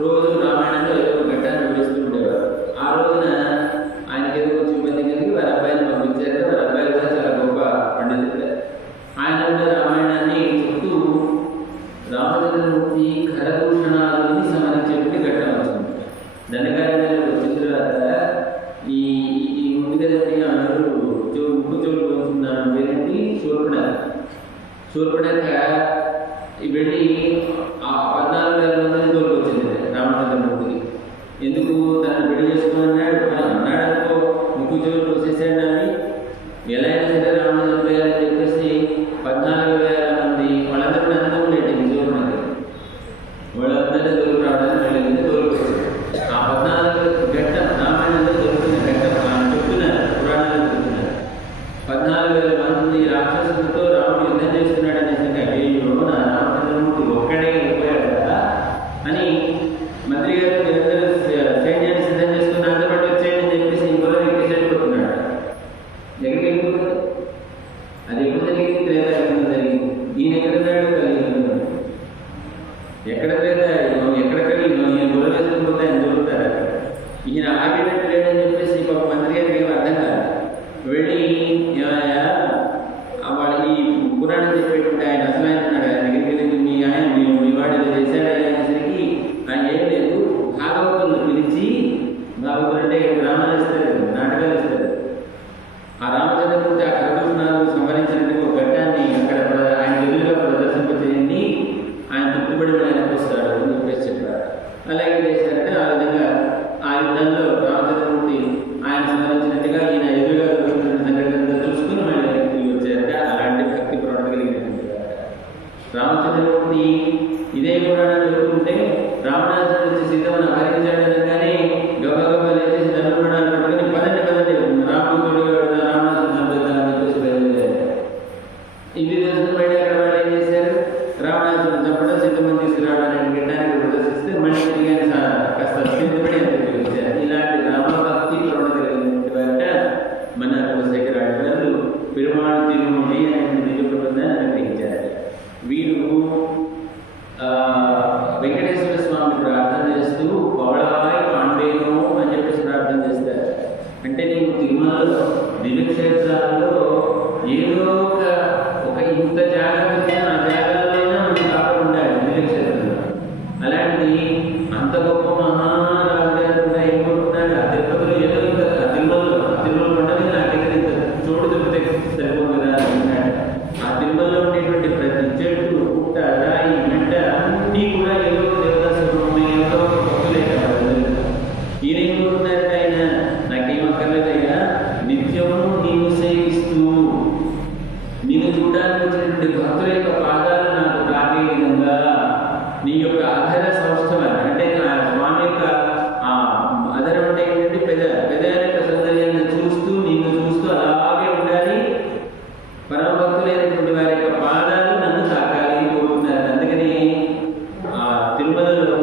రోజు రామాయణంలో రామచంద్రమూర్తి ఇదే పురాణం చదువుతుంటే రావణాసురుడు వచ్చి సీతమ్మను అపహరించాడనగానే గబగబా లేచేసి ధనుర్బాణాలు పట్టుకొని పదండి రాముడు రావణాసురుడు చంపుతాను అని చెప్పేసి బయలుదేరారు. ఇది తెలుసుకుని బయట అక్కడ వాళ్ళు ఏం చేశారు, రావణాసురుడు చంపడం సీతమ్మను తీసుకురావడానికి గిడ్డానికి ప్రదర్శిస్తే మళ్ళీ తిరిగి కాస్త సిద్ధపడి అంతకు వచ్చారు. ఇలాంటి రామభక్తి ప్రవణత కలిగినటువంటి వారట మన కులశేఖరాడు గారు పెరుమాళ్ తిరుమూలి అనే దివ్య ప్రబంధాన్ని అనుగ్రహించారు. వీరు వెంకటేశ్వర స్వామి ప్రార్థన చేస్తూ పవళవాయి పాండేను అని చెప్పేసి ప్రార్థన చేస్తారు. అంటే నీకు తిరుమలలో దివ్యక్షేత్రాల్లో ఏదో ఒక ఇంత జాగ్రత్త ఆ జాగాలైనా మనం కాకుండా ఉండాలి దివ్యక్షేత్రంలో. అలాంటిది అంత గొప్ప మహారాజు కూడా ఏం కోరుకున్నాడు, ఆ తిరుపతిలో ఏదో ఇంకా తిరుమల కొండని నాకైతే చోటు దొరికితే సరిపోదు కదా అనుకున్నాడు. ఆ తిరుమలలో ఉండేటువంటి ప్రతి చెట్టు పుట్ట రాయి మెట్ట అన్నీ కూడా ఏదో దేవతా స్వరూపమే, ఏదో భక్తులే కావాలి. ఈయన ఏం కోరుకున్నారంటే ఆయన నాకేం అక్కర్లేదయ్యా, నిత్యము నీవు సేవిస్తూ నేను చూడడానికి వచ్చినటువంటి భక్తుల యొక్క పాదాలు నాకు తాకే విధంగా నీ యొక్క అధర సౌష్ఠవాన్ని, అంటే ఆ స్వామి యొక్క ఆ అధరం అంటే ఏంటంటే పెద్ద యొక్క సౌందర్యాన్ని చూస్తూ నిన్ను చూస్తూ అలాగే ఉండాలి. పరమ భక్తులైనటువంటి వారి యొక్క పాదాలు నన్ను తాకాలి కోరుతున్నారు. అందుకని ఆ తిరుమలలో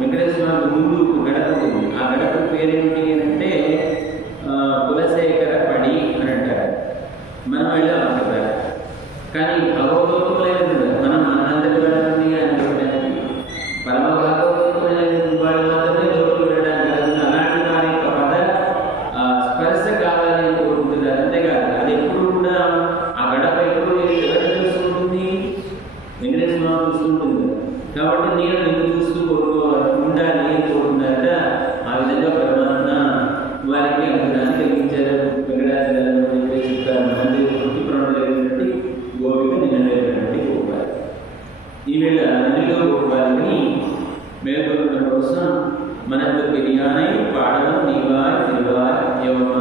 వెంకటేశ్వర స్వామి ముందు గడప ఉంది. ఆ గడప పేరేంటి అంటే కులశేఖర పడి అని అంటారు. మనం వెళ్ళాం అక్కడ, కానీ భగవద్గీతమైనది మనం మనందరి వాళ్ళని అనుకోవడానికి పరమ భాగవతమైనటువంటి వాళ్ళు మాత్రమే లోపలికి వెళ్ళడానికి కలుగుతుంది. అలాంటి వారి యొక్క పద స్పర్శ కావాలి అని కోరుకుంటున్నారు. అంతేకాదు అది ఎప్పుడు కూడా ఆ గడప ఎప్పుడు ఎవరు చూస్తుంటుంది, వెంకటేశ్వర స్వామి చూస్తుంటుంది. కాబట్టి నేను నిన్ను చూస్తూ ఉండాలి అని కోరుకున్నారట. ఆ విధంగా పరమాత్మ వారికి అనుగ్రహాన్ని కలిగించారు. వెంకటాచలం చెప్పారు, మంది భక్తి ప్రణులైనటువంటి గోపిక నిన్నటువంటి గోపాలి. ఈవేళ నిన్నలో గోపాలని మేల్కొనడం కోసం మనకు బిర్యానీ పాడడం నీవార్ తిరువార్ యవమ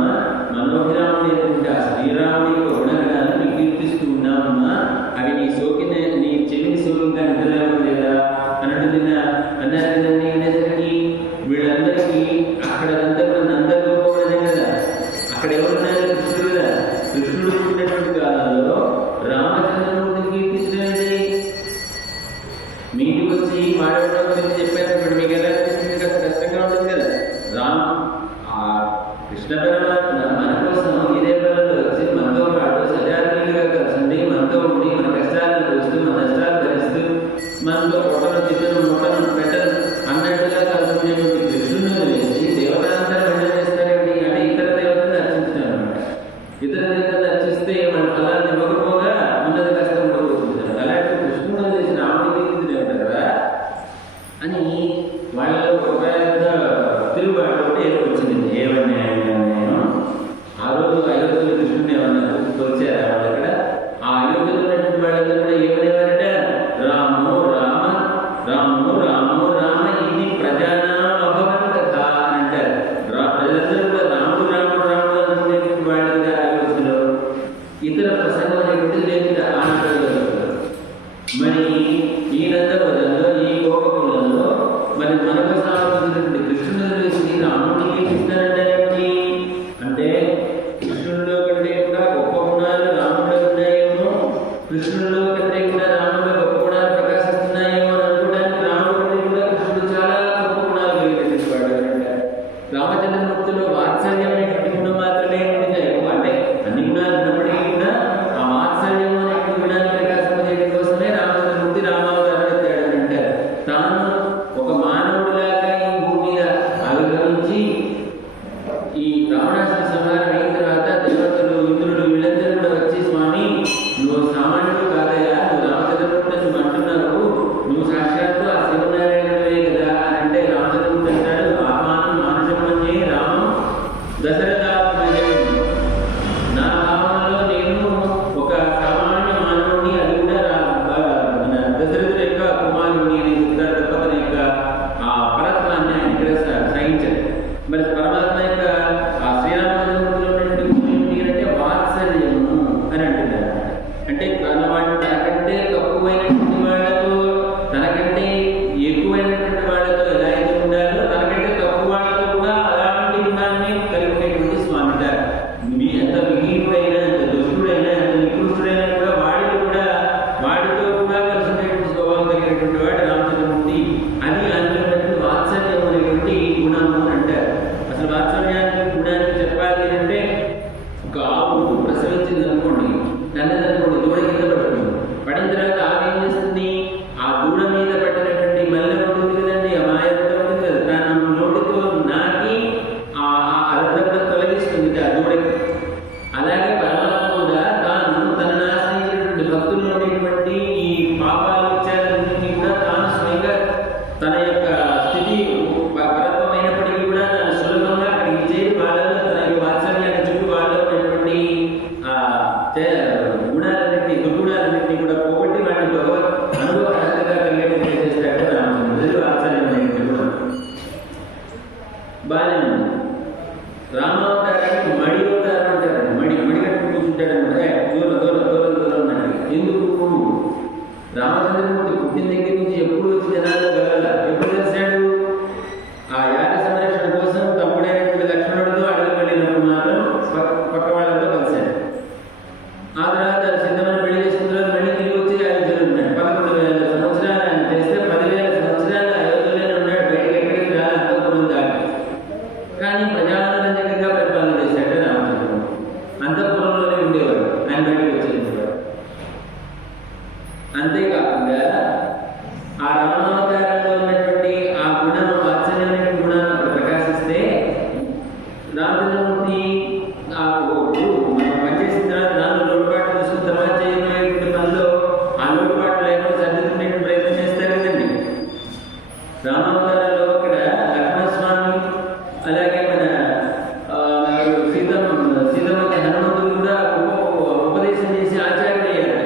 మనోభిరాముడైనటువంటి ఆ శ్రీరాముడి యొక్క గుణగణాన్ని కీర్తిస్తూ ఉన్నామమ్మా. అవి నీ చెవిని సోకింగా నిద్రలేదా అన్నట్టు అన్నారు కదండి. అనేసరికి వీళ్ళందరికీ అక్కడంతా కూడా నందగోపడే కదా, అక్కడ ఎవరున్నారు, కృష్ణుడు కదా. కృష్ణుడు ఉన్నటువంటి కాలంలో రామచంద్రమూర్తిని కీర్తించలేదండి. మీకు వచ్చి మాట్లాడడం గురించి చెప్పేటప్పుడు మీకు ఎలా అనిపిస్తుంది, కాస్త కష్టంగా ఉంటుంది కదా. కృష్ణ పరమాత్మ మన కోసం ఇదే పనులు వచ్చి మనతో పాటు సజాతీయులుగా కలిసి మనతో ఉండి మన కష్టాలను చూస్తూ మన నష్టాలు భరిస్తూ మనతో పొట్టను చిత్తను మొట్టను పెట్టను అన్నట్టుగా కలుసుకునేటువంటి కృష్ణుని వేసి దేవతాంతరం వెళ్ళ చేస్తారండి. అంటే ఇతర దేవతలను అర్చించడం అనమాట. ఇతర దేవతలను అర్చిస్తే మన ఫలాన్ని ఇవ్వకపోగా ఉన్నది కష్టం ఉండబోతుంటారు. అలాంటి కృష్ణుడు చేసిన రాముడికి ఉంటారా అని వాళ్ళలో ఒక పెద్ద తిరుగుబాటు ఒకటి ఏర్పొచ్చింది. ఏమన్నా నేను ఆ రోజు అయోధ్యలో కృష్ణుని ఏమన్నా వచ్చారు వాళ్ళు అక్కడ. ఆ అయోధ్యలో ఉన్నటువంటి వాళ్ళందరూ కూడా ఏమనేవారట, రామో రామ రామో రామో రామ ఇది ప్రజానాం అభవన్ కథ అని అంటారు. ప్రజలందరూ కూడా రాముడు రాముడు రాముడు అనుకునేటువంటి వాళ్ళ ఆలోచనలో ఇతర ప్రసంగం అనేటువంటిది లేదు ఆనందంలో. మరి ఈ నందపదంలో ఈ గోపకులంలో మరి మనకు సాగుతున్నటువంటి కృష్ణుడు శ్రీరాముడికి ఇస్తారంటే అంటే కృష్ణుడిలో కంటే కూడా గొప్ప గుణాలు రాముడిలో ఉన్నాయేమో, కృష్ణుడిలో కంటే కూడా రాముడిలో గొప్ప గుణాలు ప్రకాశిస్తున్నాయేమో అని అనుకోవడానికి రాముడి కంటే కూడా కృష్ణుడు చాలా గొప్ప గుణాలు కలిగినటువంటి వాడు అంటారు. రామచంద్రమూర్తిలో వాత్సల్యం అనేటువంటి గుణం మాత్రమే ఉంటుంది. అంటే అన్ని గుణాలు ఉన్నప్పటికీ కూడా ఆ వాత్సల్యం అనేటువంటి గుణాన్ని ప్రకాశింపజేయడం కోసమే రామచంద్రమూర్తి రామావతారం ఎత్తాడని అంటారు. తాను ఒక మానవుడిలాగా ఈ భూమి మీద ఆవిర్భవించి రామచంద్రమూర్తి పుట్టిన దగ్గర నుంచి ఎప్పుడు వచ్చి జనాల్లో కలగాల, ఎప్పుడు కలిశాడు? ఆ యాగ సంరక్షణ కోసం తమ్ముడైనటువంటి లక్ష్మణుడితో అడవి వెళ్ళినప్పుడు మాత్రం పక్క వాళ్ళతో కలిశాడు. ఆ తర్వాత సిద్ధమని పెళ్లి చేసిన తర్వాత మళ్ళీ తిరిగి వచ్చి ఆయన జరుగుతున్నాడు. 11,000 సంవత్సరాలు ఆయన చేస్తే 10,000 సంవత్సరాలు అయోధ్యలోనే ఉన్నాడు. బయటకి ఎక్కడికి రాలి అంతఃపురం దాటి. కానీ ప్రజారంజకంగా పరిపాలన చేశాడు రామచంద్రమూర్తి. అంతఃపురంలోనే ఉండేవాడు, ఆయన బయటకు వచ్చేసేవాడు. అంతేకాకుండా ఆ రామావతారంలో ఉన్నటువంటి ఆ గుణం, ఆశ్చర్యమైన గుణాలు అక్కడ ప్రకాశిస్తే రామచంద్రమూర్తి మనం పనిచేసిన తర్వాత దానిలో లోటుపాట్లు చూసుకున్న తర్వాత చేయబోయేటువంటి పనిలో ఆ లోటుపాట్లు లేకుండా సర్దుకునే ప్రయత్నం చేస్తారు కదండి. రామావతారంలో అక్కడ లక్ష్మణస్వామి, అలాగే మన సీతమ్మకి హనుమంతుడు కూడా ఉపదేశం చేసి ఆచార్యుడు అయ్యారు.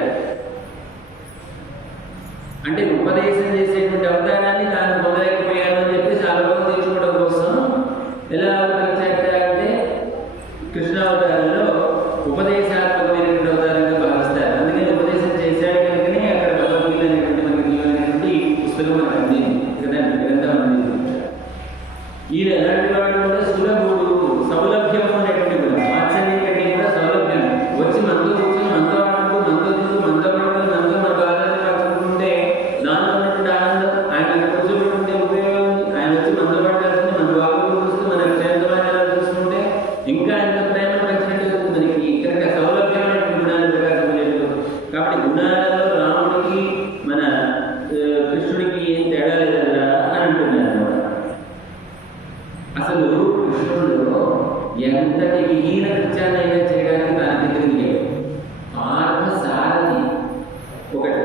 అంటే ఉపదేశం చేసేటువంటి అవతారాన్ని తాను పొందలేకపోయాను అని చెప్పేసి ఆ లోకం తీర్చుకోవడం కోసం ఎలా అవతరించారంటే కృష్ణావతారంలో ఉపదేశాత్మకమైనటువంటి అవతారంగా భావిస్తారు. అందుకని ఉపదేశం చేశాడు కనుకనే అక్కడ భగవద్గీత అనేటువంటి మనకి దివ్యమైనటువంటి పుస్తకం మనకు అందింది కదా, గ్రంథం అందింది. ఈయన ఎలాంటి వాడు అంటే సులభుడు, సౌలభ్యము అనేటువంటి గుణం. ఆశ్చర్యం కంటే కూడా సౌలభ్యం. వచ్చి మనతో కూర్చొని మనతో ఆడుతూ మనతో తింటూ మనతో పడుతూ మనతో మన బాధలు పంచుకుంటుంటే దానిలో ఉన్నటువంటి ఆనందం, ఆయన అక్కడ కూర్చోబెట్టుకుంటే ఉపయోగం. ఆయన వచ్చి మనతో పాటు కలిసి మన బాగులు చూస్తూ మన క్షేత్రమైన చూసుకుంటే ఇంకా ఎంత ప్రేమను పెంచినట్టు మనకి కనుక సౌలభ్యమైనటువంటి గుణాలు ప్రకాశించలేదు. కాబట్టి గుణాలలో రాముడికి మన కృష్ణుడికి ఏం తేడా లేదరా అని అంటున్నారు. అసలు కృష్ణుడిలో ఎంతటి విహీన కృత్యాన్నైనా చేయడానికి దానికి తిరిగాడు. పార్థ సారథి ఒకటి.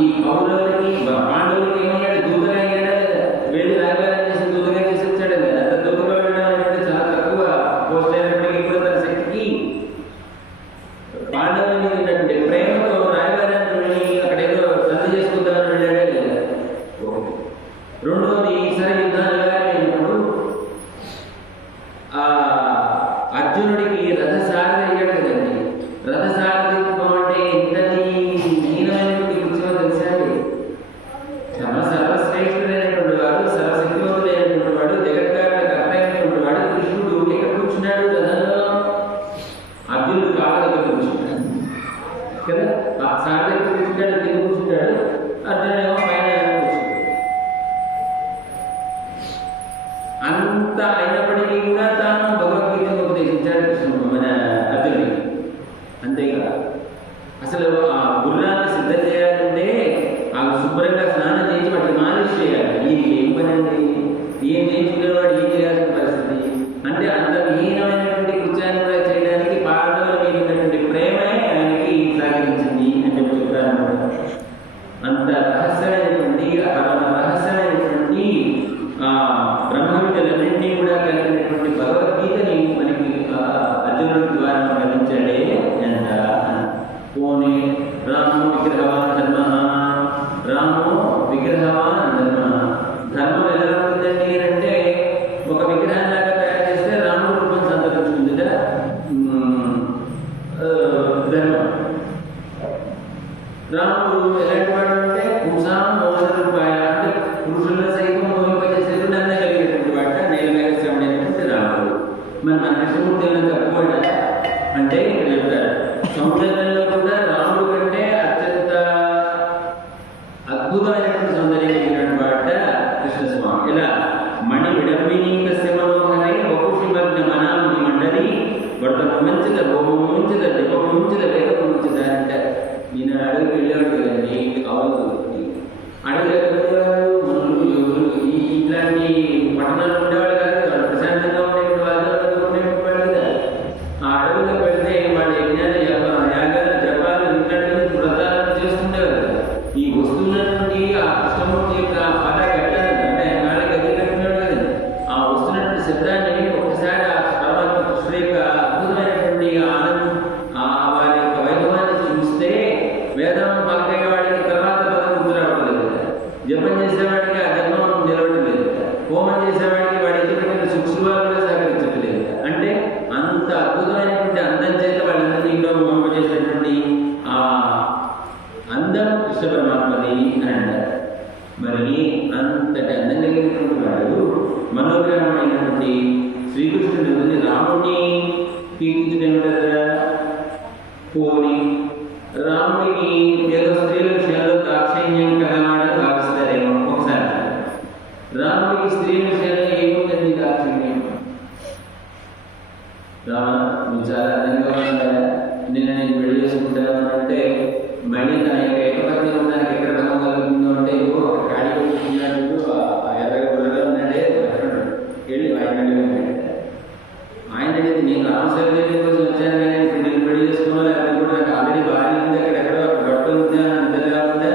ఈ కౌరవులకి పాండవులకి ఏమయ్యాడు? దూతగా అయ్యాడా లేదా? వెళ్ళి రాయబారం చేసి దూతగా చేసి వచ్చాడు కదా. అంత దూతగా వెళ్ళడం అనేది చాలా తక్కువ పోస్ట్ అయినప్పటికీ కూడా తన శక్తికి పాండవుల మీద ఉన్నటువంటి ప్రేమతో రాయబారాన్ని వెళ్ళి అక్కడ ఏదో రద్దు చేసుకుందామని వెళ్ళాడా లేదా? ఒకటి. రెండోది సరే యుద్ధాలు అయినప్పుడు అర్జునుడికి రథసారథి అయ్యాడు కదండి. రథసారథిత్వం అంటే ఇంతటి హీనమైనటువంటి కృత్యం తెలిసాడు. సర్వశ్రేష్ఠుడైనటువంటి వాడు, సర్వశక్తివంతుడైనటువంటి వాడు, జగత్కారణ కర్త అయినటువంటి వాడు కృష్ణుడు ఎక్కడ కూర్చున్నాడు? రథంలో అర్జునుడు కాళ్ళ దగ్గర కూర్చున్నాడు కదా. ఆ సారథి కూర్చుంటాడు, కింద కూర్చుంటాడు, అర్జునుడు ఏమో పైన కూర్చుంటాడు. అంత అయినప్పటికీ కూడా తాను భగవద్గీతను ఉపదేశించాడు కృష్ణుడు మన అర్జునుడికి. అంతేకాదు అసలు ఆ గుర్రాన్ని సిద్ధం చేయాలంటే ఆ శుభ్రంగా స్నానం చేసి వాటికి మాలిష్ చేయాలి. ఇది ఏం పని అండి? ఏం నేర్చుకునేవాడు ఏం చేయాల్సిన పరిస్థితి అంటే అంత విహీనమైనటువంటి కృత్యాన్ని కూడా చేయడానికి పాండవుల మీద ఉన్నటువంటి ప్రేమే ఆయనకి సహకరించింది అని చెప్తున్నారు. అంత రహస్యమైనటువంటి రహస్యమైనటువంటి బ్రహ్మ విద్యలన్నింటినీ కూడా కలిగినటువంటి భగవద్గీతని మనకి అర్జునుడి ద్వారా గమనించాడే ఎంత. పోనీ రామో విగ్రహవాన్ ధర్మ, రామో విగ్రహవాన్ ధర్మ. ధర్మం ఎలా ఉంటుందండి అంటే ఒక విగ్రహంలాగా తయారు చేస్తే రాముడు రూపం సంతరించుకుంది ధర్మం. రాముడు ఎలాంటి వాడు అంటే పుంసాం మోహన రూపాయ, అంటే పురుషులను సైతం మోహింపజేసేటువంటి అన్న కలిగినటువంటి వాట నీలమేఘశ్రముడైనటువంటి రాముడు. మన కృష్ణమూర్తి ఏమైనా తక్కువ అంటే ఇక్కడ చెప్తారు. సౌందర్యంలో కూడా రాముడు కంటే అత్యంత అద్భుతమైనటువంటి సౌందర్యం కలిగినటువంటి వాట కృష్ణస్వామి. ఇలా మణి విడంబినీకస్య మనోహరై బహుషిమగ్న మనాంది మండలి వర్ధముంచిత భోముంచిత దీపముంచిత వేదముంచిత అంటే ఈయన అడవికి వెళ్ళేవాడు కదండి. కావాలి అడవిలో మనులు యోగులు ఇట్లాంటి పట్టణాలు ఉండేవాడు కాదు. వాళ్ళు ప్రశాంతంగా ఉండేటువంటి వాతావరణంలో ఉండేటువంటి వాళ్ళు కదా. ఆ అడవిలో పెడితే వాళ్ళు యజ్ఞాలు యాగాలు జపాలు ఇట్లాంటివి వ్రతాలను చేస్తుండేవారు. ఈ వస్తువులన్నీ ఆ కృష్ణమూర్తి యొక్క పద కట్టాలి అంటే నాಳೆ గది కట్టినాడు కదండి. ఆ వస్తున్నటువంటి శబ్దాన్ని ఒకసారి ఆ పరమాత్మ కృష్ణుడి యొక్క అద్భుతమైనటువంటి ఆనందం వారి యొక్క వైభవాన్ని చూస్తే వేదం పలికేవాడికి తర్వాత పదం గుర్తు రావట్లేదు కదా. జపం చేసేవాడికి ఆ జపం నిలవట్లేదు కదా. హోమం చేసేవాడికి వాడి ఎదుటి సుక్షువాలు కూడా సహకరించట్లేదు. అంటే అంత అద్భుతమైనటువంటి అందం చేత వాళ్ళందరినీ ఇంట్లో చేసినటువంటి ఆ అందం కృష్ణ పరమాత్మ అని అంటారు. మరి అంతటి అందం కలిగినటువంటి వాడు మనోగ్రహమైనటువంటి శ్రీకృష్ణుడి ముందు రాముడిని కీర్తించడం కదా. పోని రాముడికి ఏదో స్త్రీల విషయాల్లో దాక్షిణ్యం కలవాడని భావిస్తారేమో ఒకసారి. రాముడికి స్త్రీల విషయాల్లో ఏముందండి దాక్షిణ్యం? రామ నువ్వు చాలా అందంగా ఉందా, నేను పెళ్లి చేసుకుంటాను అంటే మళ్ళీ తన యొక్క ఏకపత్ని ఉండడానికి ఎక్కడ భంగం కలుగుతుందో అంటే ఒక గాడి పెట్టుకున్నాడు, ఆ ఎర్రగా గుర్రగా ఉన్నాడే వెళ్ళి ఆయన ఆయన అనేది నేను రామసేవ చేయడం కోసం వచ్చాను కానీ ఇప్పుడు నేను పెళ్లి చేసుకోవాలి, లేకపోతే కూడా నాకు ఆల్రెడీ భార్య ఉంది, అక్కడెక్కడో గట్టు ఉందా అంతగా ఉందా,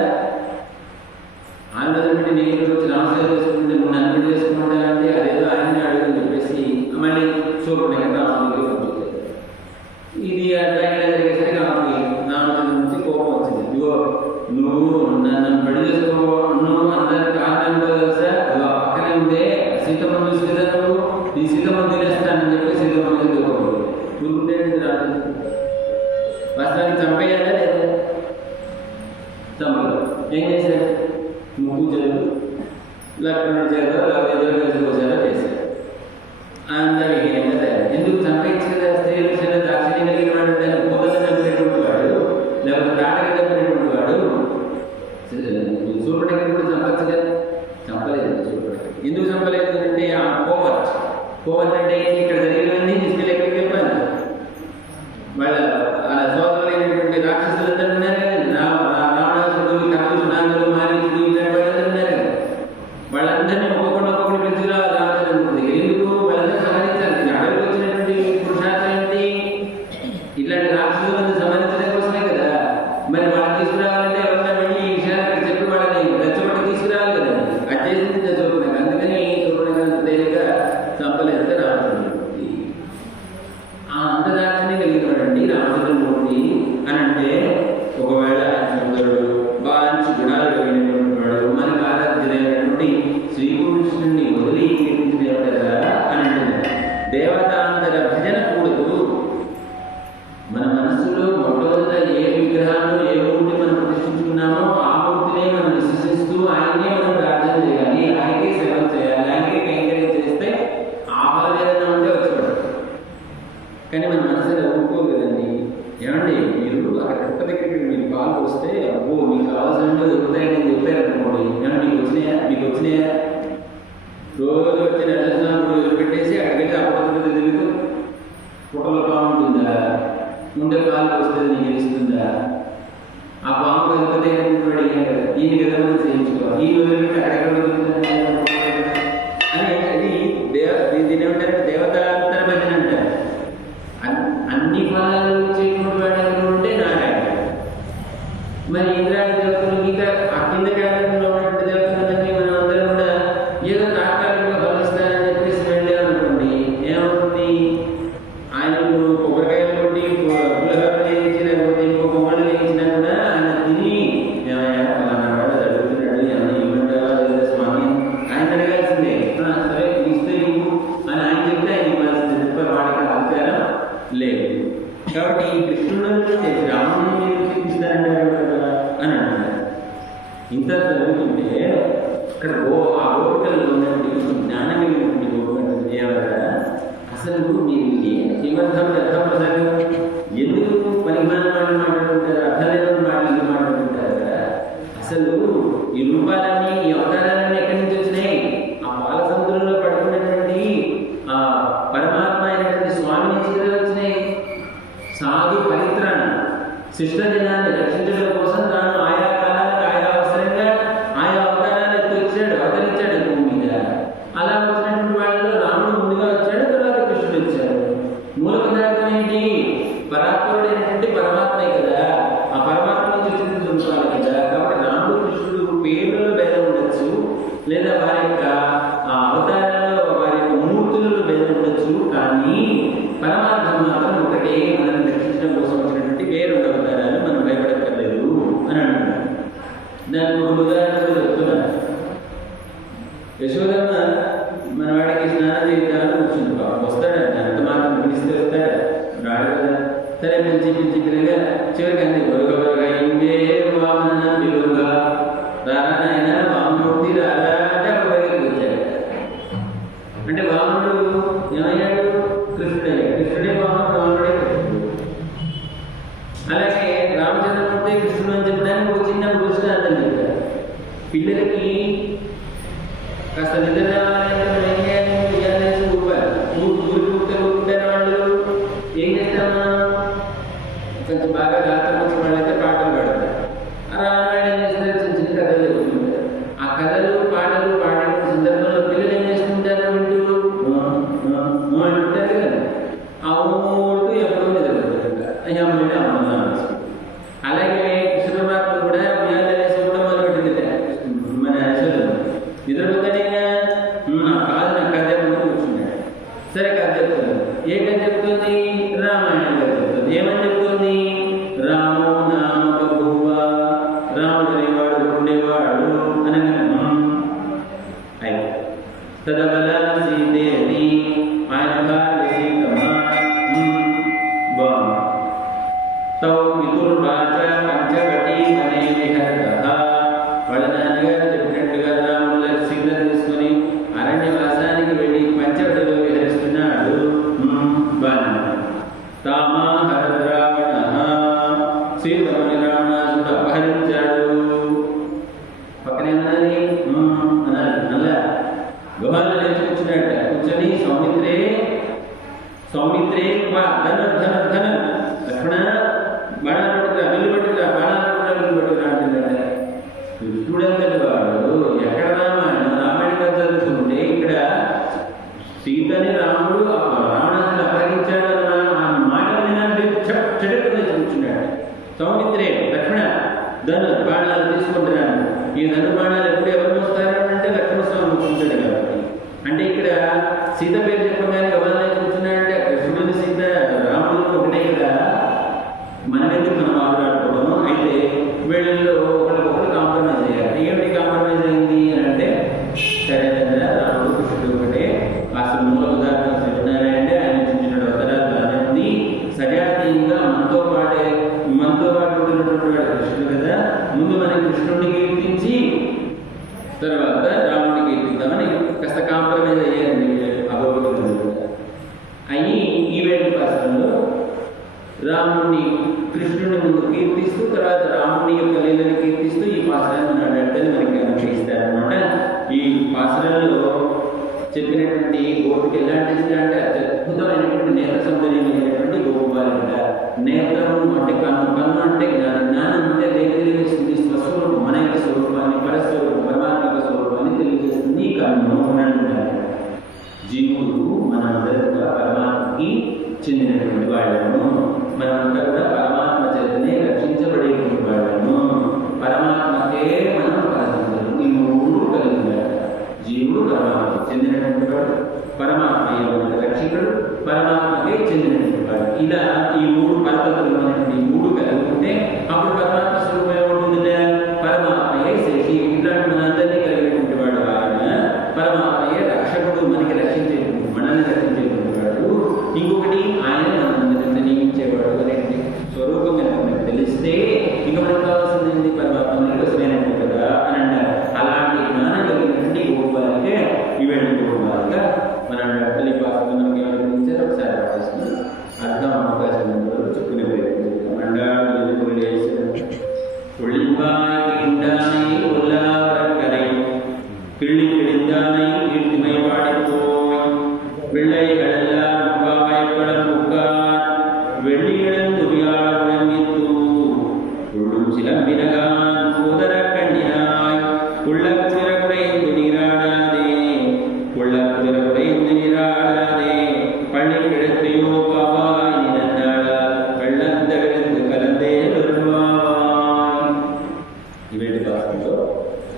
ఆయన బట్టి నేను వచ్చి రామసేవ చేసుకుంటే నువ్వు నన్ను పెళ్లి చేసుకుంటానంటే అదేదో ఆయన్ని అడుగుని చెప్పేసి మళ్ళీ చూడండి ఎక్కడ రాముడికి పంపించారు. ఇది అట్లా జరిగేసరికి ఆమెకి నాన్న నుంచి కోపం వచ్చింది. ఇదిగో నువ్వు నన్ను పెళ్లి చేసుకోను అందరికి కారణం తెలుసా, ఇదిగో పక్కనే ఉంటే సీతమ్మ చూసి కదా నువ్వు నీ సీతమ్మ తినేస్తానని చెప్పి సీతమ్మ చూరుకుంటే రాదు. వస్త్రాన్ని చంపేయాలా లేదా? చంపదు. ఏం చేశారు? పూజలు లక్ష్మణుడు చేశారు, లేకపోతే కలిసిపోసారో చేశారు. అందరూ విహీనంగా తయారు. ఎందుకు చంపేయచ్చు కదా? స్త్రీల విషయంలో దాక్షిణ్యం కలిగిన వాడు, దాన్ని పూలను చంపినటువంటి వాడు, లేకపోతే తాటకి చంపినటువంటి వాడు చూపడానికి కూడా చంపచ్చు కదా? చంపలేదు చూపడానికి. ఎందుకు చంపలేదు అంటే ఆ పోవచ్చు అంటే ఇక్కడ జరిగినవన్నీ తీసుకెళ్ళి ఎక్కడికి చెప్పాలి. వాళ్ళ సోదరులైనటువంటి రాక్షసులందరూ ఉన్నారు కదా, రావణాసుడు, కర్ణుడు, నాగులు, మారీచుడు ఇలాంటి వాళ్ళందరూ ఉన్నారు కదా, వాళ్ళందరినీ ఒక్కొక్కటి పిలిచిరా రావడానికి. ఎందుకు? వాళ్ళందరూ సంహరించాలి. అడవికి వచ్చినటువంటి పురుషార్థం ఏంటి? ఇట్లాంటి రాక్షసులను సంహరించడం కోసమే కదా. మరి వాళ్ళని తీసుకురావాలంటే ఎవరైనా వెళ్ళి ఈ విషయాలు అక్కడ చెప్పి వాళ్ళని రెచ్చగొట్టి తీసుకురావాలి కదా. అది చేసింది చూపడానికి. అందుకని చూపడానికి తేలిగా చంపలేదు రావడానికి. ఆ అంతదాక్షిణ్యం కలిగినవాడండి రామచంద్రమూర్తి అని అంటే, ఒకవేళ సుందరుడు మంచి గుణాలు కలిగినటువంటి వాడు మనకు ఆరాధ్యుడైనటువంటి శ్రీకృష్ణుడిని వదిలి కీర్తించలేవు కదా అని అంటున్నారు. దేవతాంతర భజన కూడదు. మన మనస్సులో మొట్టమొదట ఏ విగ్రహాన్ని ఏ మూర్తిని మనం ప్రతిష్ఠించుకున్నామో ఆ మూర్తినే మనం విశ్వసిస్తూ ఆయనే మనం ప్రార్థన చేయాలి, ఆయనకే సేవ చేయాలి, ఆయనకే కైంకర్యం చేస్తే ఆహ్లాదం ఉంటే వచ్చేవాడు. కానీ మన మనసులో ఒప్పుకోదు కదండి. ఏమండి మీరు అక్కడ కొత్త దగ్గరికి మీరు పాలు వస్తే అబ్బో మీకు కావాల్సినట్టు దొరుకుతాయని నేను చెప్పారనుకోండి, ఏమన్నా మీకు వచ్చినాయా? రోజు వచ్చిన అడ్రస్ పెట్టేసి అక్కడికి అప్పటికి తిరుగుతూ ఫోటోలో బాగుంటుందా, ముందే పాలు వస్తుంది నీకు తెలుస్తుందా? ఆ పాము కలిపితే ఈయన కదా మనం చేయించుకోవాలి, ఈ వదిలిపెట్టి అక్కడెక్కడ అని. అది దీని ఏమంటారు? దేవతాంతర భజన అంటారు. అన్ని ఫలాలు ఇచ్చేటువంటి వాడు ఉంటే నారాయణ. మరి ఇంద్రాది దేవతలు మిగతా ఆ కింద కేంద్రంలో ఉన్నటువంటి దేవతలన్నీ మనం అందరం కూడా ఏదో తాత్కాలికంగా ఫలిస్తారని చెప్పేసి వెళ్ళామనుకోండి, ఏమవుతుంది? ఆయనకు కొబ్బరికాయలు కొట్టి పులిహోర చేయించి లేకపోతే ఇంకో కొమ్మలు చేయించినా కూడా ఆయన తిని ఫలానా వాడు అడుగుతున్నాడు ఏమన్నా ఇవ్వమంటావా లేదా స్వామి ఆయన అడగాల్సిందే. సరే ఇస్తే ఇవ్వు అని ఆయన చెప్తే ఆయన ఇవ్వాల్సిందే తప్ప వాడికి అధికారం లేదు. కాబట్టి కృష్ణుడు రాముడిని చూపిస్తారంటారు కదా అని అంటారు. ఇంత జరుగుతుంటే ఇక్కడ ఆ గోపికల్లో ఉన్నటువంటి జ్ఞానం కలిగినటువంటి గోపికలు దేవరా అసలు మీరు శ్రీమర్థం అర్థప్రసంగం ఎందుకు పరిమాణ మాటలు మాట్లాడుకుంటారు, అర్థమైన మాటలు మాట్లాడుకుంటారు కదా. అసలు ఈ రూపాలన్నీ ఈ అవతారాలన్నీ ఎక్కడి నుంచి వచ్చినాయి? ఆ పాల సముద్రంలో పడుకున్నటువంటి ఆ పరమాత్మ అయినటువంటి స్వామి నుంచి కదా వచ్చినాయి. సాధు పరిత్రాణ శిష్ట జనాన్ని రక్షించడం కోసం తాను ఆయా కాలానికి ఆయా అవసరంగా ఆయా అవతారాలు అవతరించాడు భూమి మీద. అలా వచ్చినటువంటి వాళ్ళలో రాముడు ముందుగా వచ్చాడు, తర్వాత కృష్ణుడు వచ్చాడు. మూల పదార్థం ఏంటి? పరాత్పరుడైనటువంటి పరమాత్మే కదా. ఆ పరమాత్మ నుంచి వచ్చినటువంటి రూపాలు కదా. కాబట్టి రాముడు కృష్ణుడు పేర్లలో భేదం ఉండొచ్చు, లేదా వారి యొక్క అవతారాల్లో వారి యొక్క మూర్తులలో భేదం ఉండొచ్చు, కానీ పరమార్థం మాత్రం ఒకటే. మనం రక్షించడం కోసం వచ్చినటువంటి వేరు అవతారాలు మనం భయపడక్కర్లేదు అని అంటున్నాడు. దానికి ఒక ఉదాహరణ కూడా చెప్తున్నాను. యశోదమ్మ మన వాడికి స్నానం చేయించాలని కూర్చుంది. వస్తాడా? అంత మాత్రం పిలిస్తే వస్తాడా? రాడు కదా. సరే పిలిచి పిలిచిగా చివరికి అంది బరుగా ఇంకే వామన విలువగా పిల్లలకి కాస్త నిద్ర రావాలంటే ఊరుకుంటారు వాళ్ళు. ఏం చేస్తామా, కొంచెం బాగా రాత్రి వచ్చిన వాళ్ళైతే పాటలు పాడతారు. రామాయణ ఏం చేస్తారు, చిన్న చిన్న కథలు చెప్తుంటారు. ఆ కథలు పాటలు పాడే సందర్భంలో పిల్లలు ఏం చేసుకుంటారు, వింటూ అంటారు కదా, ఆ ఊరుతూ ఎప్పుడో నిద్రపోతారు. అయ్యా మళ్ళీ అమ్మ. అలాగే కృష్ణ పరమాత్మ కూడా ఉయ్యాలేసి కూడా మొదలుపెట్టింది మన అసలు నిద్రపోతానే కాదు నాకు కథ చెప్పమని కూర్చున్నాడు. సరే కథ చెప్తాను. ఏ కథ చెప్తుంది, రామాయణం కథ చెప్తుంది. ఏమని చెప్తుంది, రామో నామ బహువ, రాముడు అనేవాడు ఉండేవాడు అనగా అయితే తదబల సీదేవి ఆయన భార్య సీతమ్మ బాగుంది. తౌ పితుర్వాచ పంచవటి అనే విహరత, వాళ్ళ నాన్నగారు చెప్పినట్టుగా రాముడు సీతను తీసుకొని అరణ్యవాసానికి వెళ్ళి పంచవటిలో విహరిస్తున్నాడు. బాగా తామాహర రావణ, సీతమని రావణాసుడు అపహరించాడు. పక్కనే అనాలి అలా గుహాలు నేర్చుకొచ్చినట్ట కూర్చొని సౌమిత్రే సౌమిత్రే ధన లక్ష్మణ బాణాలు పట్టుకురా, విల్లు పట్టుకురా, బాణాలు పట్టుకురా అంటున్నాడు. కృష్ణుడంతటి వాడు ఎక్కడ రామాయణ కథ చదువుతుంటే ఇక్కడ సీతని రాముడు రావణాసుడు అపహరించాడు అన్న మాట చెడుకుని కూర్చున్నాడు. సౌమిత్రే లక్ష్మణ బాణాలు తీసుకుంటున్నాను. ఈ బాణాలు ఎప్పుడు ఎవరు వస్తారు అంటే లక్ష్మణస్వామి కూర్చుంటాడు కాబట్టి. అంటే ఇక్కడ సీత పేరు చెప్పగానే ఎవరైనా కూర్చున్నాడంటే కృష్ణుడిని సీత రాముడు ఒకటే కదా, మనం ఎందుకు మనం ఆడుకోవడం. అయితే వీళ్ళల్లో ఒకరికొకరు కాంప్రమైజ్ అయ్యారు. ఏమిటి కాంప్రమైజ్ అయింది అని అంటే, సరే కదా రాముడు కృష్ణుడు ఒకటే, అసలు మూల ఉదాహరణ సత్యనారాయణ ఆయన చిన్న అవసరాలు బాగానే ఉంది. సజాతీయంగా మనతో పాటు ఉంటున్నటువంటి వాడు కృష్ణుడు కదా, ముందు మనం కృష్ణుడిని కీర్తించి తర్వాత రాముడిని కీర్తిద్దామని కాస్త కాంప్రమైజ్ అయ్యారండి అభోగతులు. అయ్యి ఈ వేడి పాత్రలో రాముడిని కృష్ణుడిని ముందు కీర్తిస్తూ తర్వాత రాముడి యొక్క లీలని కీర్తిస్తూ ఈ పాత్రను నడటని మనకి అనుభవిస్తారనమాట. ఈ పాత్రలో చెప్పినటువంటి గోపికి ఎలాంటి అంటే అద్భుతమైనటువంటి నేత్ర సౌందర్యమైనటువంటి గోపాలంట. నేత్రము అంటే కన్ను అంటే జ్ఞానం, జ్ఞానం అంటే తెలియజేస్తుంది స్వస్వరూపం, మన యొక్క స్వరూపాన్ని, పరస్వరూపం, పరమాత్మక స్వరూపాన్ని తెలియజేస్తుంది కన్ను అని అంటున్నారు. జీవుడు మనందరూ కూడా పరమాత్మకి చెందినటువంటి వాళ్ళను, మనంతా కూడా పరమాత్మ చేతనే రక్షించబడేటువంటి వాళ్ళను, పరమాత్మకే మనం పరమంతులు. ఈ మూడు కలిగి ఉండాలి. జీవుడు పరమాత్మకు చెందినటువంటి వాడు, పరమాత్మ రక్షకుడు, పరమాత్మకే చెందినటువంటి వాడు. ఇలా ఈ మూడు పరపతులు అనేటువంటి మూడు కలిగి ఉంటే అప్పుడు పరమాత్మ స్వరూపం ఏముంటుందిలే, పరమాత్మయే శేషి. ఇట్లాంటి మనందరినీ కలిగినటువంటి వాడు ఆయన పరమాత్మయే రక్షకుడు, మనకి రక్షించేటువంటి, మనల్ని రక్షించేటువంటి వాడు. ఇంకొకటి ఆయన మనందరినీ నియమించేవాడు అనేది స్వరూపం కనుక మనకు తెలిస్తే ఇక మనకు కావాల్సింది పరమాత్మ కోసమేనండి కదా అని అంటారు. అలాంటి జ్ఞానం కలిగినటువంటి గోపాలకే ఇవన్నీ గోపాలుగా మన తల్లి పాత్ర మనకి ఏమనిపించారు ఒకసారి రావాల్సింది అర్థం అవకాశం చెప్పుకునే ప్రయత్నం మండాలు கிள்ளி கிழிந்தானை கீர்த்திமை பாடிப்போய் வெள்ளைகளெல்லாம் முக்காயப்படம் முக்கார் வெள்ளியிழந்துரியாளுடன் வித்து உள்ளும் சிலம்பினகான் சோதர கண்ணினாய் உள்ளக்குதிர குறைந்து நீராடாதே உள்ளக்குதிர குறைந்து நீராடாதே பள்ளி கிழத்தையோ பாவாய் நினைந்தாளா வெள்ளந்த விழுந்து கலந்தே வருவாய். ఇవేంటి భాషలో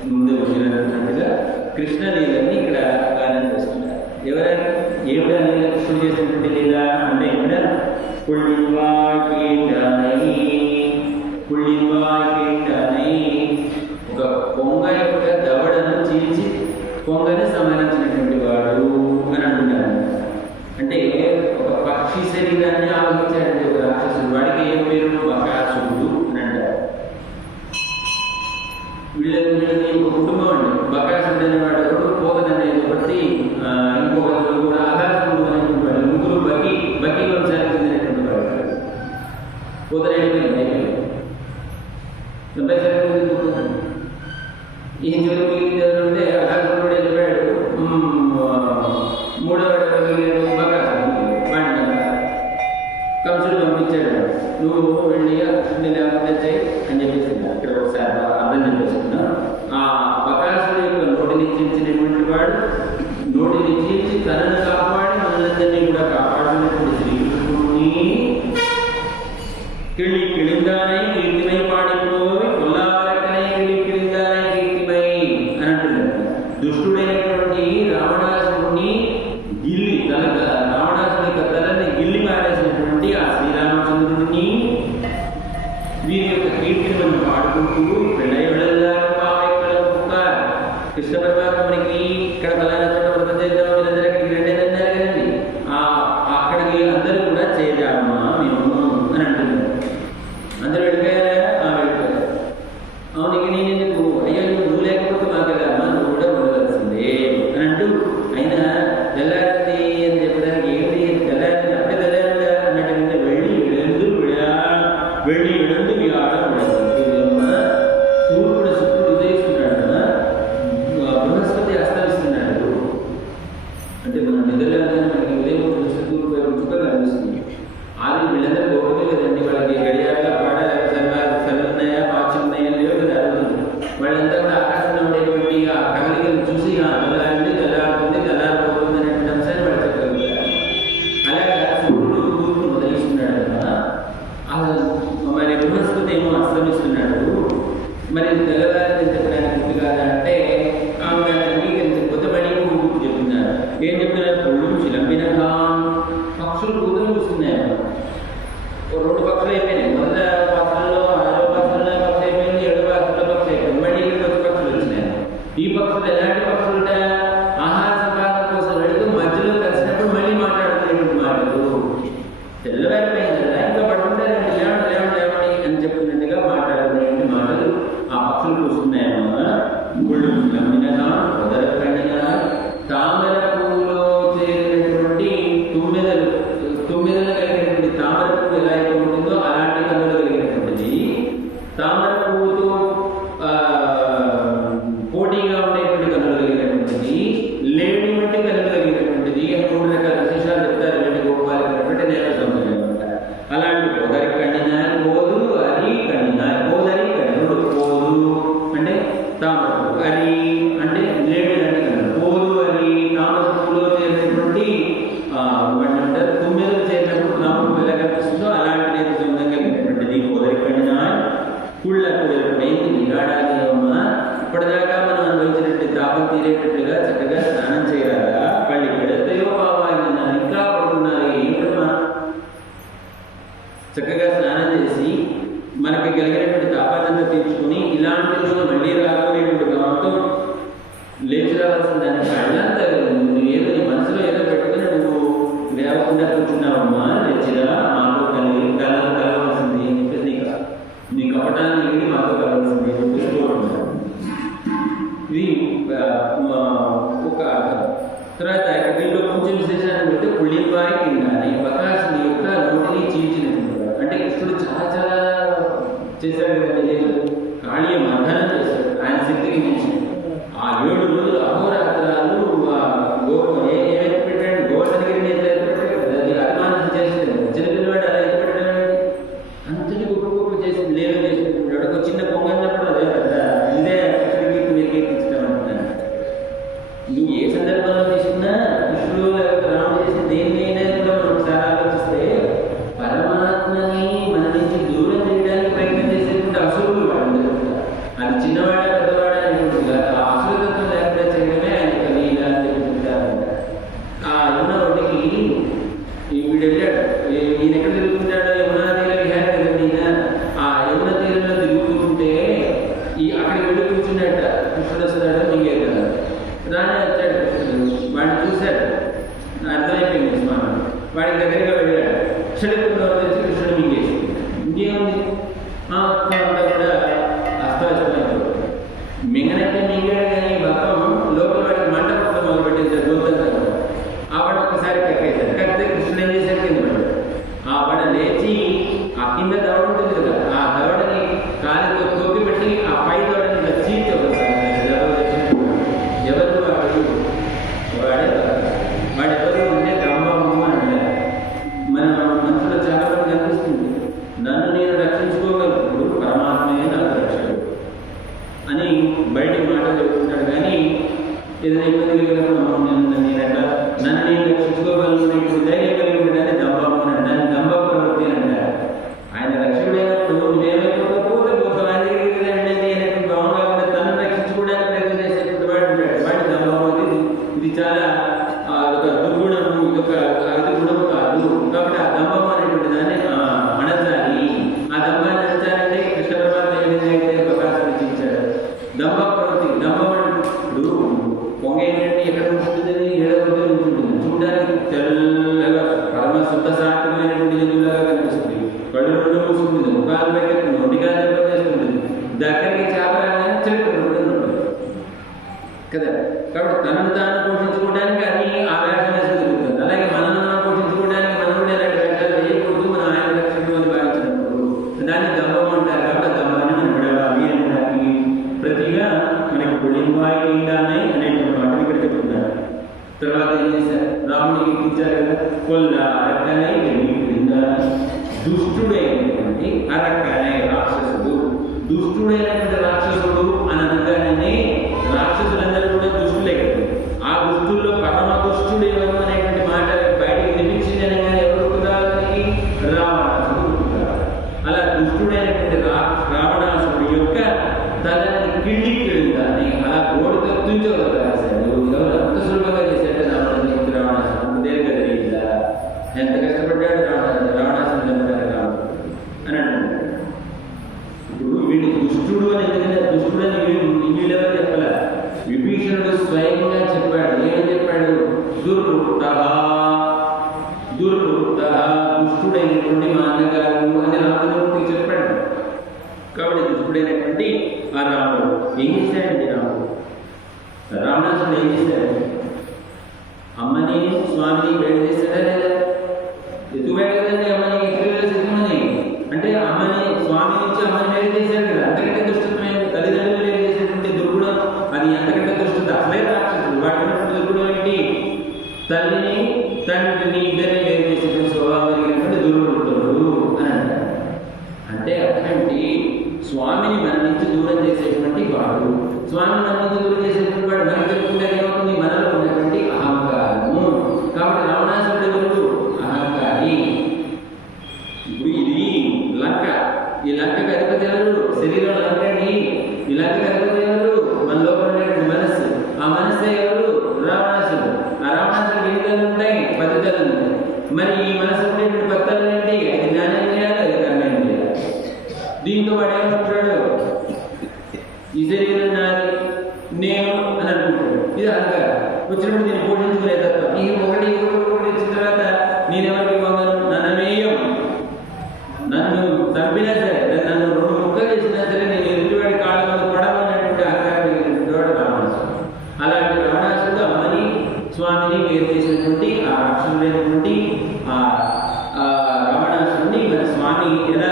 ముందు వచ్చినట్టుగా కృష్ణలీలని ఇక్కడ గానం చేస్తున్నారు. ఎవరైనా ఏమిటా లీల కృష్ణుడు చేసినటువంటి లీల అంటే ఇక్కడ ఒక కొంగ యొక్క దవడను చీల్చి కొంగని సంహరించినటువంటి వాడు అని అంటున్నారు. అంటే ఒక పక్షి శరీరాన్ని ఆవహించాడంటే ఒక రాక్షసుడు, వాడికి ఏం పేరు బకాసుడు అని అంటారు. వీళ్ళకి ఒక కుటుంబం అండి. బకాసుడు అనేవాడు ఒకడు, పోగదనేది ఒకటి, ఇంకొకరు కూడా ఆధారకుడు అనేటువంటి వాడు, ముగ్గురు బకి వంశానికి చెందినటువంటి వాడు. పోతనేది ఈ చివరి మిగిలింది ఎవరంటే అకాసురుడు వెళ్ళిపోయాడు. మూడవ కంసుడు పంపించాడు, నువ్వు వెళ్ళి కృష్ణుని లేకపోతే చేయి అని చెప్పేసి ఇక్కడ ఒకసారి అర్థం చెప్పేసుకున్నా. ఆ బకాసుడు యొక్క నోటిని చీల్చినటువంటి వాడు, నోటిని చీల్చి తనను కాపాడి మనలందరినీ కూడా కాపాడుతున్నటువంటి శ్రీకృష్ణుని கிளி கிழிந்தானை கீர்த்திமை పాడిపోయి కొల్లారకనే కిళి కిழிந்தானை కీర్తిమై అని అంటున్నారు. దుష్టుడైనటువంటి రావణాసురుడిని గిల్లి రావణాసురుడి తలని గిల్లి మారేసినటువంటి ఆ శ్రీరామచంద్రుడిని వీరి యొక్క కీర్తిని మనం పాడుకుంటూ కృష్ణ పరమాత్మ మనకి ఇక్కడ బలాన చోట వ్రతం చేద్దాం, వీళ్ళందరూ అక్కడికి రెండేదన్నారు కదండి, అక్కడికి అందరూ కూడా చేద్దామా మేము అని అంటున్నారు. అందరూ వెళ్ళిపోయారా? వెళ్ళిపోయారు. అవును, ఇక నేనెందుకు, అయ్యా నువ్వు లేకపోతే మాకెళ్ళమ్మా, నువ్వు కూడా ఉండవలసిందే అని అంటూ అయినా తెల్లారింది అని చెప్పడానికి ఏంటి తెల్లారింది అంటే తెల్లారిందా అన్నట్టు వెళ్ళి ఇడందు సూర్యుడు శుక్రుడు ఉదయిస్తున్నాడు, బృహస్పతి అస్తమిస్తున్నాడు. అంటే మనం నిద్రలేదని మనకి ఉదయం సూర్యుడు చుక్కగా అనిపిస్తుంది. అది వీళ్ళందరూ గొప్పగా కదండి, వాళ్ళకి గడియాలు పాడ సన్నాయా పాచున్నాయా లేవు కదా. వాళ్ళంతా కూడా ఆకాశంలో ఉండేటువంటి ఆ కదలికలు చూసి తెల్లారింది తెల్లారిపోతుంది అనేటువంటి అంశాన్ని వాళ్ళు చెప్పగలుగుతారు. అలాగా సూర్యుడు తూర్పును మొదలిస్తున్నాడు కదా, మరి బృహస్పతి ఏమో అస్తమిస్తున్నాడు. మరి తెల్లవారిని చెప్పడానికి గుర్తు కాదంటే అంగీకరించకపోతే మళ్ళీ గుర్తు చెప్తున్నారు. ఏం చెప్తున్నారు? పుళ్ళు చిలంబిన పక్షులు కూతురు చూస్తున్నాయి. 2 పక్షులు అయిపోయినాయి. మొదట పక్షుల్లో 6వ పక్షుల్లో పక్షి అయిపోయింది, 7వ పక్షుల్లో పక్షి అయిపోయింది. మళ్ళీ కొత్త పక్షులు వచ్చినాయి. ఈ పక్షులు ఎలాంటి పక్షులు ఉంటాయి? ఆహార సంపాదన కోసం వెళుతూ మధ్యలో కలిసినప్పుడు మళ్ళీ మాట్లాడుతున్నటువంటి మాటలు. తెల్లవారిపోయింది కదా, ఇంకా పడుకుంటారండి, లేవండి అని చెప్తున్నట్టుగా మాట్లాడుతున్నటువంటి మాటలు ఆ పక్షులు చూస్తున్నాయన్నమాట. గుళ్ళు చిలంబినగా వదలకండిగా తామర పువ్వులో చేరినటువంటి తుమ్మెదలు కలిగినటువంటి తామర పువ్వు ఎలా అయితే ఉంటుందో అలాంటి కన్నులు కలిగినటువంటిది, తామర పువ్వుతో పోటీగా ఉండేటువంటి కన్నులు కలిగినటువంటిది, లేడి వంటి కన్నులు కలిగినటువంటిది అని 3 రకాల విశేషాలు చెప్తారు. లేడి గోపాలకి అంటే నేల సౌందర్యం అనమాట. అలాంటి పోదరి కండినా పోదు అది కండినా పోదరి కన్నుడు పోదు అంటే తామర పువ్వు, అది అంటే లేడి లాంటి కన్నులు, పోదు అది తామర పువ్వులో చేరినటువంటి అంటారు తుమ్మెదలు చేరినప్పుడు తామర పువ్వు ఎలా కనిపిస్తుందో అలాంటి నేత సౌందర్యం కలిగినటువంటిది పోదరి కండినా కుళ్ళకుడైంది నిరాడాలి అమ్మ. ఇప్పటిదాకా మనం అనుభవించినట్టు తాపం తీరేటట్లుగా చక్కగా స్నానం చేయాలా? వాళ్ళు పెడతాయో బాబా ఇంకా పడుతున్నారు ఏంటమ్మా? చక్కగా స్నానం చేసి మనకి కలిగినటువంటి తాపాన్నంతా తీర్చుకుని ఇలాంటి రోజు మళ్ళీ రాకపోయేటువంటి భావంతో లేచి రావాల్సిన దాన్ని కళ్ళంతా నువ్వు ఏదో నీ మనసులో ఏదో పెట్టుకుని నువ్వు లేవకుండా కూర్చున్నావమ్మా, లేచిరా మాతో కలవలసింది అని చెప్పేసి నీ కపటాన్ని ఏది మాతో కలవలసింది అని చూస్తూ ఉంటారు. ఇది ఒక అర్థం. తర్వాత దీంట్లో కొంచెం విశేషాన్ని పెడితే పుళ్ళిపాయి కింద బకాసుని యొక్క నోటిని చీల్చినటువంటి అంటే కృష్ణుడు చాలా చేశాడు కదండి. కాళీయ మర్దనం చేశాడు ఆయన శక్తికి మించి. ఆ 7 రోజులు అహోరాత్రాలు ఏమైతే పెట్టాడు, గోవర్ధనగిరిని ఎంత పెట్టాడు కదా, అది అభిమానం చేసింది. చిన్నపిల్లవాడు అలా ఎంత పెట్టాడు, అంతటి గొప్ప చేసింది లేదు చేసినటువంటి ఒక చిన్న పొంగన్నప్పుడు అదే కదా ఇదే కృష్ణుడికి మీరు కీర్తించడం అంటున్నాను. నువ్వు ఏ సందర్భంలో తీసుకున్నా కృష్ణుడు రాముడు చేసిన దేన్నైనా కూడా మనం ఒకసారి ఆలోచిస్తే పరమాత్మని మన నుంచి దూరం చేయడానికి ప్రయత్నం చేసేటువంటి అసురులు వాళ్ళందరూ కూడా. అది చిన్నవాడ పెద్దవాడ అనేటువంటి ఏదైనా ఇబ్బంది కలిగినప్పుడు నన్ను నేను రక్షించుకోగలను ధైర్యం కలిగి ఉండడానికి దంభము అని దాన్ని దంభ ప్రవృత్తి అని అంటారు. ఆయన రక్షకుడైనప్పుడు నువ్వేమైపోతే పోతావు ఆయన దగ్గరికి అనేటువంటి భావన కాకుండా తనను రక్షించుకోవడానికి ప్రయత్నం చేసేటువంటి వాడు ఉంటాడు. వాడి దంభము ఇది చాలా ఒక దుర్గుణము, ఇదొక అది గుణము కాదు. కాబట్టి ఆ దంభము అనేటువంటి దాన్ని అణచాలి. ఆ దంభాన్ని అణచాలంటే కృష్ణ పరమాత్మ ఏ విధంగా అయితే ప్రకాశం ఇచ్చాడు. దంభ ప్రవృత్తి దంభం ఇప్పుడు పొంగ ఏంటంటే ఎక్కడ ఉంటుందని ఏడవద్దు ఉంటుంది. చూడడానికి తెల్లగా పరమ శుద్ధ సాత్వికమైనటువంటి జంతువులాగా కనిపిస్తుంది. కళ్ళు రెండు మూసుకుంటుంది, ముఖాలు పైకెత్తుంది, ఒంటికాలు చేస్తుంటుంది. దగ్గరికి చేపరాగానే చెట్టు ఉంటుంది కదా. కాబట్టి తనను తాను పోషించుకోవడానికి అది ఆ వేషం వేసి జరుగుతుంది. అలాగే మనల్ని మనం పోషించుకోవడానికి మనం కూడా ఇలాంటి వేషాలు వేయకూడదు. మనం ఆయన రక్షకుడు అని భావించినప్పుడు దాన్ని దంభం అంటారు. కాబట్టి దంభాన్ని మనం విడవాలి అనడానికి ప్రతిగా మనకి పొడివాయిగానే అనేటువంటి మాటలు ఇక్కడ చెప్తున్నారు. తర్వాత ఏం చేశారు? రాముడికి ఇచ్చారు కదా, కొల్ల అరక్కనే దుష్టుడైనటువంటి అరక్కనే రాక్షసుడు. దుష్టుడైనటువంటి రాక్షసుడు అని అనగానే రాక్షసులందరూ కూడా దుష్టులే కదా. ఆ దుష్టుల్లో పరమ దుష్టుడు ఎవరు అనేటువంటి మాట బయటికి వినిపించింది అనగానే ఎవరు కుదానికి రావణాసుడు. అలా దుష్టుడైనటువంటి రావణాసుడు యొక్క తలని కిళ్ళికిళ్ళుగానే అలా గోడుతో తుంచవలసాడు. ఎవరు అంత సులభంగా చేశాడు రావణాసుడు? అంత తేలిక జరిగిందా? ఎంత కష్టపడ్డాడు రావణాసుడు చంపడానికి రావణుడు అని అంటున్నాడు. ఇప్పుడు వీడి దుష్టుడు అని ఎందుకంటే దుష్టుడు అని వీళ్ళెవరు చెప్పలే, విభీషణుడు స్వయంగా చెప్పాడు. ఏమని చెప్పాడు? దుర్వృత్త దుష్టుడైనటువంటి మా అన్నగారు అని రామచంద్రుడికి చెప్పాడు. కాబట్టి దుష్టుడైనటువంటి ఆ రాముడు ఏం చేశాడండి? రావణాసుడు ఏం చేశాడు? అమ్మని స్వామిని వేడి చేశాడా లేదా? ఎత్తువేడు కదండి అమ్మని, ఎత్తుమని అంటే అమ్మని స్వామి నుంచి అమ్మని వేడి చేశాడు కదా. అంతకంటే దుష్టమైన తల్లిదండ్రులు వేడి చేసేటువంటి దుర్గుణం అది ఎంతకంటే దుష్టత. అసలే రాక్షసుడు వాటినటువంటి దుర్గుణం ఏంటి? తల్లిని తండ్రిని ఇద్దరిని వేరు చేసేటువంటి స్వభావం కలిగినటువంటి దుర్వృత్తుడు అని అంటారు. అంటే అటువంటి స్వామిని మన నుంచి దూరం చేసేటువంటి వాడు, స్వామిని మన నుంచి దూరం చేసేటువంటి వాడు మనకి చెప్పుకుంటే ఏమవుతుంది? మనలో ఉన్నటువంటి అహంకారము. కాబట్టి రావణాసురుడు ఎవరు? అహంకారి. ఇప్పుడు ఇది లంక, ఈ లంకకు అధిపతి ఎవరు? శరీరం లంక అండి. ఈ లంకకు అధిపతి ఎవరు? మన లోపల ఉండేటువంటి మనస్సు. ఆ మనస్సే ఎవరు? రావణాసుడు. ఆ రావణాసుడికి ఎన్ని తల్లు ఉంటాయి? 10 తల్లు ఉంటాయి. మరి ఈ మనసు ఉండేటువంటి 10 తల్లు ఏంటి? అది జ్ఞానం చేయాలి, అది కర్మం చేయాలి. దీంతో వాడు ఏమంటున్నాడు? ఈ శరీరం నాది, నేను అని అనుకుంటాడు. ఇది అహంకారం. వచ్చినప్పుడు దీన్ని పోషించుకునే తత్వం. ఈ ఒకటి వచ్చిన తర్వాత నేనెవరికి వంగను, నన్ను మేయం, నన్ను చంపినా సరే, నన్ను 2 ముక్కలు చేసినా సరే నేను ఎదుటివాడి కాళ్ళ మీద పడమన్నటువంటి అహంకారం వాడు రావణాసుడు. అలాంటి రావణాసుడు అమ్మని స్వామిని వేరు చేసినటువంటి ఆ రాక్షసుడైనటువంటి ఆ రావణాసుడిని మన స్వామి ఎలా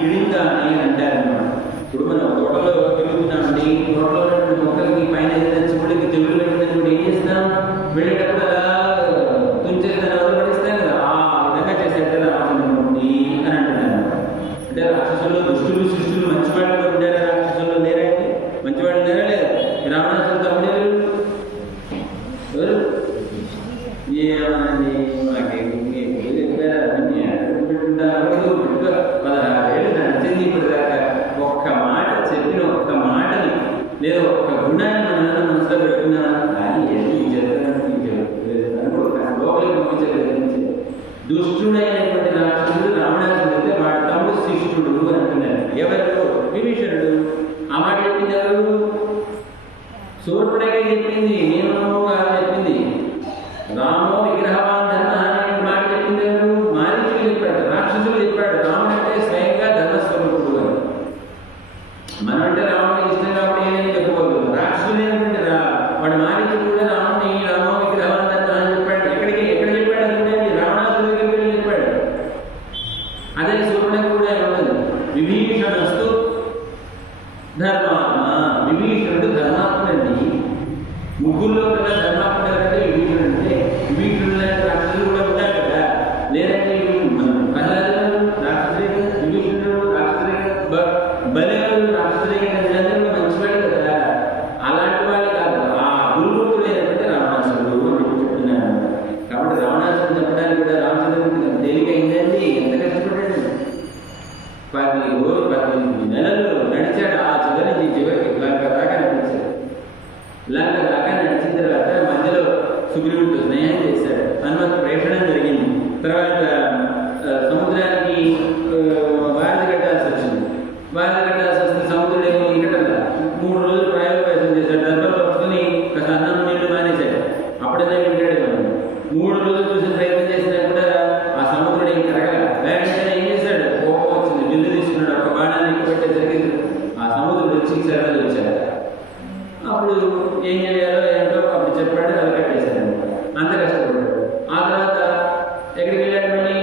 కిడింగా అని అంటారన్నమాట. ఇప్పుడు మనం తోటలో తిరుగుతున్నామండి. తోటలో ఉన్నటువంటి మొక్కలకి పైన ఏదైనా చెవులకి తెగులు పెట్టినప్పుడు ఏం చేస్తాం? వెళ్ళేటప్పుడు అలా తుంచేసి దాన్ని వదిలిపడిస్తాం కదా. ఆ విధంగా చేసేట రావణుడి అని అంటున్నారు. అంటే రాక్షసుల్లో దుష్టులు శిష్టులు మంచివాళ్ళు కూడా ఉండారా? రాక్షసుల్లో లేరా? మంచివాళ్ళు లేరా? లేదా? రావణాసుడు తమ్ముడు ఎవరు? ఏమనండి మాకు 16 ఏళ్ళు నడిచింది ఇప్పుడు దాకా. ఒక్క మాట చెప్పిన ఒక్క మాటని లేదా ఒక్క గుణాన్ని మన మనసులో పెట్టుకున్నాను కానీ లోపలికి పంపించలేదు. దుష్టుడైనటువంటి రాక్షసుడు రావణాసుడు అయితే వాడి తమ్ముడు శిష్టుడు అంటున్నారు. ఎవరు? విభీషణుడు. ఆ మాట చెప్పింది ఎవరు? శూర్పణఖ చెప్పింది, నేను చెప్పింది. రామో విగ్రహవాన్ ధర్మ అనే మాట చెప్పింది ఎవరు? మారీచుడు చెప్పాడు, రాక్షసుడు చెప్పాడు. రాముడు అంటే స్వయంగా ధర్మస్వరూపుడు అని. మనం అంటే రాముడికి ఇష్టం కాబట్టి ఏమని చెప్పకూడదు. రాక్షసుడైనటువంటి వాడు మారీచుడు కూడా రాముడిని రామో విగ్రహవాన్ ధర్మ అని చెప్పాడు. ఎక్కడ చెప్పాడు? అది కూడా రావణాసుడి దగ్గర చెప్పాడు. అదే శూర్పణఖ కూడా ఏమన్నది? విభీషణస్తు ధర్మాత్మ. విభీషణుడు ధర్మాత్ముడండి. ముగ్గురు లంక దాకా నడిచిన తర్వాత మధ్యలో సుగ్రీవుడితో స్నేహం చేశాడు. హనుమంతు ప్రేషణం జరిగింది. తర్వాత సముద్రానికి వారధి కట్టాల్సి వచ్చింది. వారధి కట్టాల్సి వస్తే సముద్రుడు ఏమో ఇంకటల్లా 3 రోజులు ప్రాయోపవేశం చేశాడు. దర్భలో వస్తుని కాస్త అన్నం నీళ్లు మానేశాడు. అప్పుడైనా వింటాడు మనం. 3 రోజులు చూసి ప్రయత్నం చేసినా కూడా ఆ సముద్రుడు ఏం కరగల. వెంటనే ఏం చేశాడు? కోపం వచ్చింది. బిల్లు తీసుకున్నాడు. ఒక బాణాన్ని ఎక్కుపెట్టేసరికి ఆ సముద్రుడు వచ్చి శరణలు వచ్చాడు. అప్పుడు ఏం చేయాలో ఏంటో అప్పుడు చెప్పాడు. అది కట్టేశాడు. అంత కష్టపడ్డాడు. ఆ తర్వాత ఎక్కడికి వెళ్ళాడు? మళ్ళీ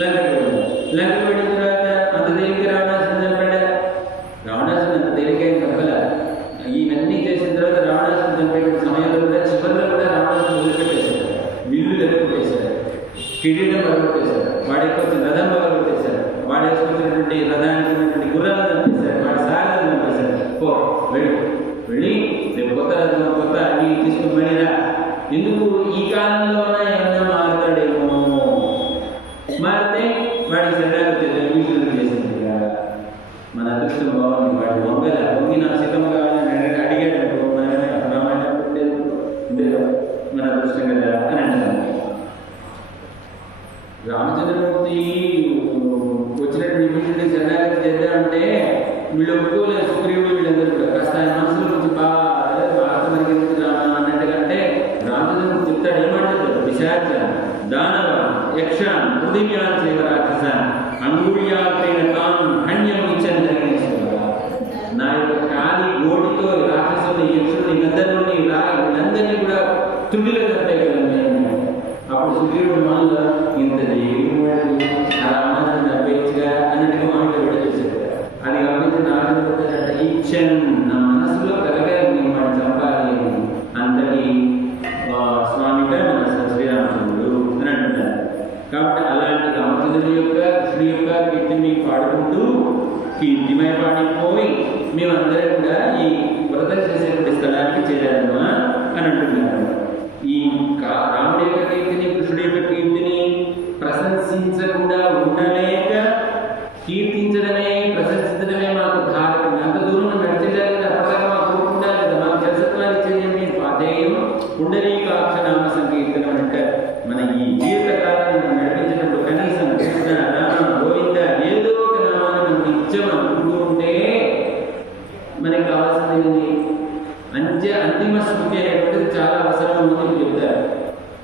లంకకి వెళ్ళాడు. లంకకి వెళ్ళిన తర్వాత అంత తేలిక రావణాసుని చంపాడు. రావణాసుని అంత తేలిక ఏం చంపల. ఇవన్నీ చేసిన తర్వాత రావణాసుని చంపేట సమయంలో కూడా చివరిలో కూడా రావణాసుని వదిలిపెట్టేశాడు. విల్లు ఎదురుకొట్టేశాడు. కిరీటం పగలగొట్టేశాడు. వాడి కొంచెం రథం పగలగొట్టేశాడు. వాడు వేసుకొచ్చినటువంటి రథానికి ఉన్నటువంటి గుర్రాలను చంపేశాడు. వాడి సారథిని చంపేశాడు. వెళ్ళి రేపు కొత్త రథం కొత్త అవి తీసుకుని మళ్ళీరా. ఎందుకు ఈ కాలంలోనే ఏమన్నా మారుతాడేమో. మారితే వాడి శరీరాన్ని వీళ్ళు చేసింది. మన అదృష్టం బాగుంది. వాడు వంగి నాకు సిద్ధం కావాలని అడిగాడు. మన అదృష్టం కదా అని అంటారు. రామచంద్రమూర్తి వచ్చినటువంటి వీళ్ళని శరణాగతి చేద్దామంటే వీళ్ళు ఒప్పుకోలేదు. సుగ్రీవుడు వీళ్ళందరూ కూడా కాస్త ఆయన మనసులో నుంచి బాగా మనకి రామ అన్నట్టుగా అంటే రామచంద్రమూర్తి చెప్తాడు. ఏమంటాడు? పిశాచ దానవ యక్ష పృథివ్యాన్ చేవ రాక్షస అంగుళ్యాపైన తాను హణ్యం ఇచ్చని జరిగించారు. నా యొక్క కాలి గోటితో రాక్షసుని యక్షుని గంధర్వుని వీళ్ళందరినీ కూడా తుడిలో చంపేయగలను. అప్పుడు సుగ్రీవుడు మామూలుగా ఇంత దేవుడు రామాన్ని చంపేయచ్చుగా అన్నట్టుగా మామూలుగా కూడా చేశాడు. అది గమనించి నాకు ఇచ్చన్ నా మనసులో కలగాలి మనం చంపాలి అంతటి స్వామిగా మన శ్రీరామచంద్రుడు అని అంటున్నారు. కాబట్టి అలాంటి రామచంద్రుడి యొక్క కృష్ణుడి యొక్క కీర్తిని పాడుకుంటూ కీర్తిమయపాడిపోయి మేమందరం కూడా ఈ వ్రతం చేసేటువంటి స్థలానికి చేరామా అని అంటున్నారు. ఈ రాముడి యొక్క కీర్తిని కృష్ణుడి యొక్క కీర్తిని ప్రశంసించకుండా ఉండలేక కీర్తించడమే ప్రశంసించడమే మాకు ధారణ. అంత దూరం నడిచేదాన్ని కదా అప్పటిదాకా మాకు కోరుకుంటారు కదా. మాకు జలసత్వాన్ని ఇచ్చేది పాదేయం పుండరీకాక్ష నామ సంకీర్తనం అంటారు. మన ఈ జీవితకాలాన్ని మనం నడిపించినప్పుడు కనీసం కృష్ణ రామ గోవింద ఏదో ఒక నామాన్ని మనం నిత్యం అనుకుంటూ ఉంటే మనకి కావాల్సింది అంతిమ స్మృతి అనేటువంటిది చాలా అవసరం అని చెప్తారు.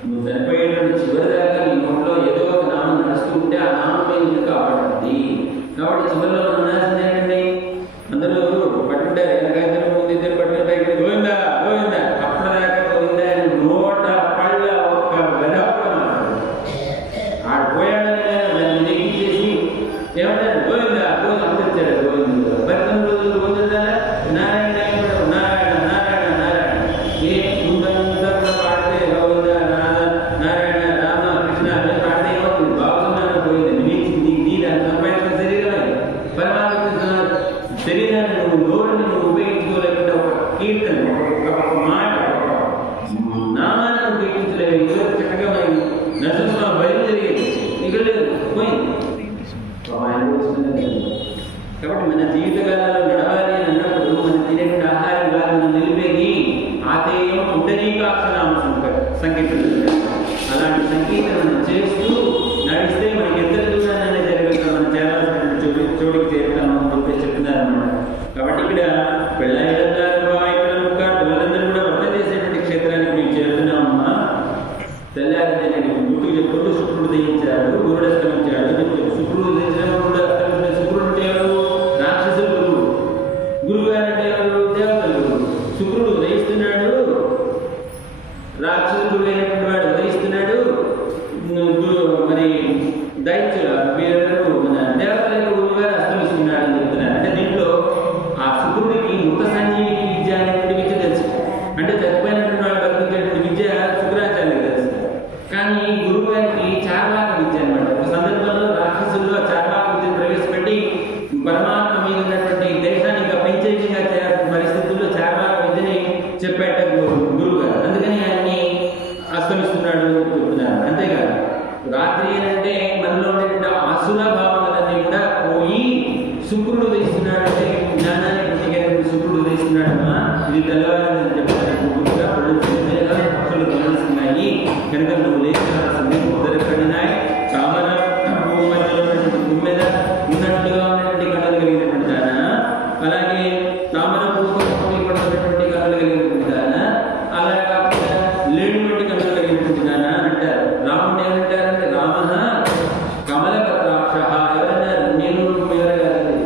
నువ్వు చనిపోయేటువంటి చివరి దాకా నీ నోట్లో ఏదో ఒక నామం నడుస్తూ ఉంటే ఆ నామం మీద కాపాడుతుంది. కాబట్టి చివరిలో మనం నాశనం ఏంటండి? అందరూ పట్టుంటారు. వెనకాల ముందు ఇద్దరు పట్టుంటారు. గోవిందా గోవిందా అప్పటిదాకా గోవిందా అని నోట పళ్ళ ఒక్క వెదపడం ఆడిపోయాడని దాన్ని నెగ్గించేసి ఏమంటారు? గోవిందా గోవింద అప్పుడు వచ్చాడు గోవిందుడు. 19 రోజులు గోవిందా నారాయణ నారాయణ నారాయణ నారాయణ ఏ ముందంతా కూడా పాడితే గోవింద నారాయణ రామ కృష్ణ అని పాడితే ఏమవుతుంది? బాగున్నాను పోయింది. నీ దాన్ని సంపాదించిన శరీరం పరమాత్మ శరీరాన్ని నోరుని ఉపయోగించుకోలేకుండా ఒక కీర్తన ఒక మాట నామాన్ని ఉపయోగించలేదు. చక్కగా నరసింహ బయలుదేరి ఇక్కడ లేదు పోయింది. కాబట్టి మన జీవితకాలంలో నడవాలి అని అన్నప్పుడు మనం తినేటువంటి ఆహారం కాదు మనం నిలిపేది ఆతేయం పుండరీకాక్షనామ సంకీర్తన. అలాంటి సంకీర్తన మనం చేస్తూ నడిస్తే మనకి ఎంత దూరాన్ని జరగదు. మనం చేరాల్సినటువంటి చోటికి చేరుతాము అని చెప్పి చెప్తున్నారన్నమాట. కాబట్టి ఇక్కడ పెళ్ళందరూ పిల్లలందరూ కూడా వ్రతం చేసేటువంటి క్షేత్రానికి మేము చేరుతున్నామమ్మా. తెల్లారి గుర్తుకు చెప్పుకుంటూ శుక్రుడు దయించాడు, గురుడు అస్తమించాడు. శుక్రుడు దయించడం శుక్రుడు అంటే ఎవరు? రాక్షసులు గురువు. గురువు గారంటే ఎవరు? దేవతలు. శుక్రుడు ఉదయిస్తున్నాడు, రాక్షసులు గురువు అయినటువంటి వాడు ఉదయిస్తున్నాడు. మరి దైత్యుల వీరందరూ మన దేవతల గురువు గారు అస్తమిస్తున్నాడు అని చెప్తున్నారు. అంటే దీంట్లో ఆ శుక్రుడికి మృత సంజీవికి విద్య అనేటువంటి విద్య తెలుసు. అంటే చచ్చిపోయినటువంటి వాళ్ళు బతికించేటువంటి విద్య శుక్రాచార్యులకు తెలుసు. కానీ గురువు గారికి చార్వాక విద్య అనమాట. ఒక సందర్భంలో రాక్షసుల్లో చార్వాక విద్యను ప్రవేశపెట్టి పరమాత్మ మీద ఉన్నటువంటి దేశాన్ని ఇంకా పెంచేదిగా చేయాల్సిన పరిస్థితుల్లో చార్వాక విద్యని చెప్పేట గురువు గారు. అందుకని ఆయన్ని అస్తమిస్తున్నాడు అని చెప్తున్నారు. అంతేకాదు రాత్రి ఏంటంటే మనలో ఉండే అసుర భావనలన్నీ కూడా పోయి శుక్రుడు ఉదయిస్తున్నాడు. అంటే జ్ఞానాన్ని పుట్టికేటువంటి శుక్రుడు ఉదయిస్తున్నాడమ్మా. ఇది తెల్లవారిందని చెప్పారు. పూర్తిగా పళ్ళు చిన్నగా పక్షులు గమనిస్తున్నాయి కనుక నువ్వు లేచాల్సింది ముద్దరపడినాయి. చామర పువ్వు మధ్యలో ఉన్నటువంటి తుమ్మెద ఉన్నట్టుగా ఉన్నటువంటి కళలు కలిగినటువంటి దాన, అలాగే తామర పువ్వు పడుతున్నటువంటి కళలు కలిగినటువంటి దాన, అలా కాకుండా లేనిటువంటి కళలు కలిగినటువంటి దాన అంటారు. రాముడు ఏమంటారంటే రామ కమల పత్రాక్ష. ఎవరన్నారు? నేను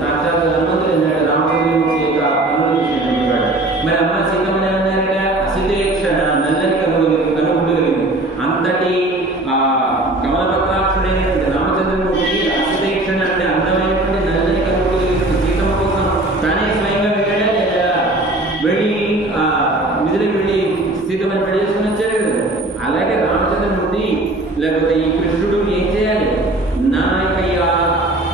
సాక్షాత్ హనుమంతుడు అన్నాడు రామచంద్రమూర్తి యొక్క కనులు చూసినటువంటి వాడు. మరి అమ్మ సీతమ్మ ఏమన్నారట? అసితేక్షణ, నల్లని కనుగుడ్డు అంతటి కమల పత్రాక్షుడైనటువంటి రామచంద్రమూర్తి అసితేక్షణ అంటే అందమైనటువంటి నల్లని కనుగుడ్డు సీతమ్మ కోసం తానే స్వయంగా వెళ్ళాడా లేదా? వెళ్ళి నిధులకు వెళ్ళి సీతమ్మని పెళ్లి చేసుకుని వచ్చాడు కదా. అలాగే రామచంద్రమూర్తి లేకపోతే ఈ కృష్ణుడు ఏం చేయాలి? నా యొక్క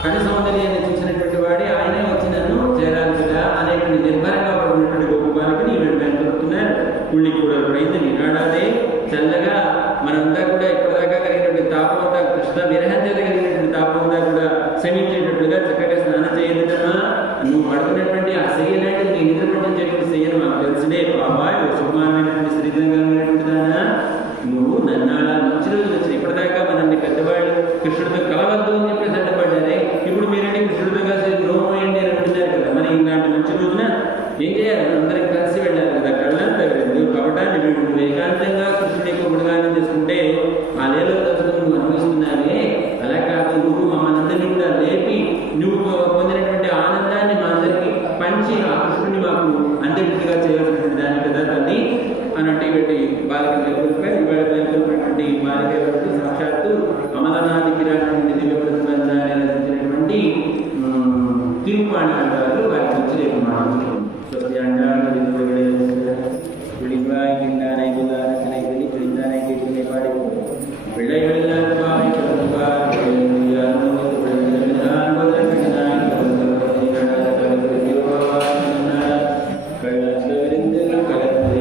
కని సౌందర్యాన్ని చూసినటువంటి వాడే ఆయనే వచ్చి నన్ను చేరాలి కదా అనేటువంటి నిర్భరంగా పడినటువంటి గొప్ప బాలకుని వీళ్ళు వెంటబడుతున్నారు. పుళ్ళి కూడా రైతు నిరాడాదే చల్లగా మనంతా కూడా ఇప్పటిదాకా కలిగినటువంటి తాపం అంతా కృష్ణ విరహం చేత కలిగినటువంటి తాపం అంతా కూడా శ్రమించేటట్లుగా చక్కగా స్నానం చేయదమ్మా. నువ్వు పడుతున్నటువంటి ఆ శయ్యలాంటి నీ నిద్ర పట్టించేటువంటి శయ్యను మాకు తెలిసినే బాబాయ్ సుకుమారమైనటువంటి శ్రీరంగమైనటువంటి దానా, నువ్వు నన్నాళ్ళ మంచి రోజులు వచ్చాయి. ఇప్పటిదాకా మనల్ని పెద్దవాళ్ళు కృష్ణుడితో కలవద్దు అని చెప్పేసి అడ్డపడ్డారే. ఇప్పుడు మీరంటే కృష్ణుడితో కలిసి నోమేయండి అని అంటున్నారు కదా. మరి ఇలాంటి మంచి రోజున ఏం చేయాలి? అందరం కలిసి వెళ్ళాలి కదా. కళ్ళంతా కపటాన్ని నువ్వు ఏకాంతంగా కృష్ణుడి యొక్క గుణగానం చేసుకుంటే ఆ లేలో దర్శనం నువ్వు అనుభవిస్తున్నావే. అలా కాదు, నువ్వు మమ్మల్ని అందరినీ కూడా లేపి నువ్వు పొందినటువంటి ఆనందాన్ని మా అందరికీ పంచి ఆ కృష్ణుడిని మాకు అంతటిగా చేయాల్సినటువంటి దాని కదా తల్లి అన్నట్టు పెట్టి బాలిక నెలకొల్పారు. ఇవాళ నెలకొల్పినటువంటి బాలిక సాక్షాత్తు అమలనాథికి రానటువంటి దివ్య ప్రతిబంధాన్ని రచించినటువంటి తిరుపాణి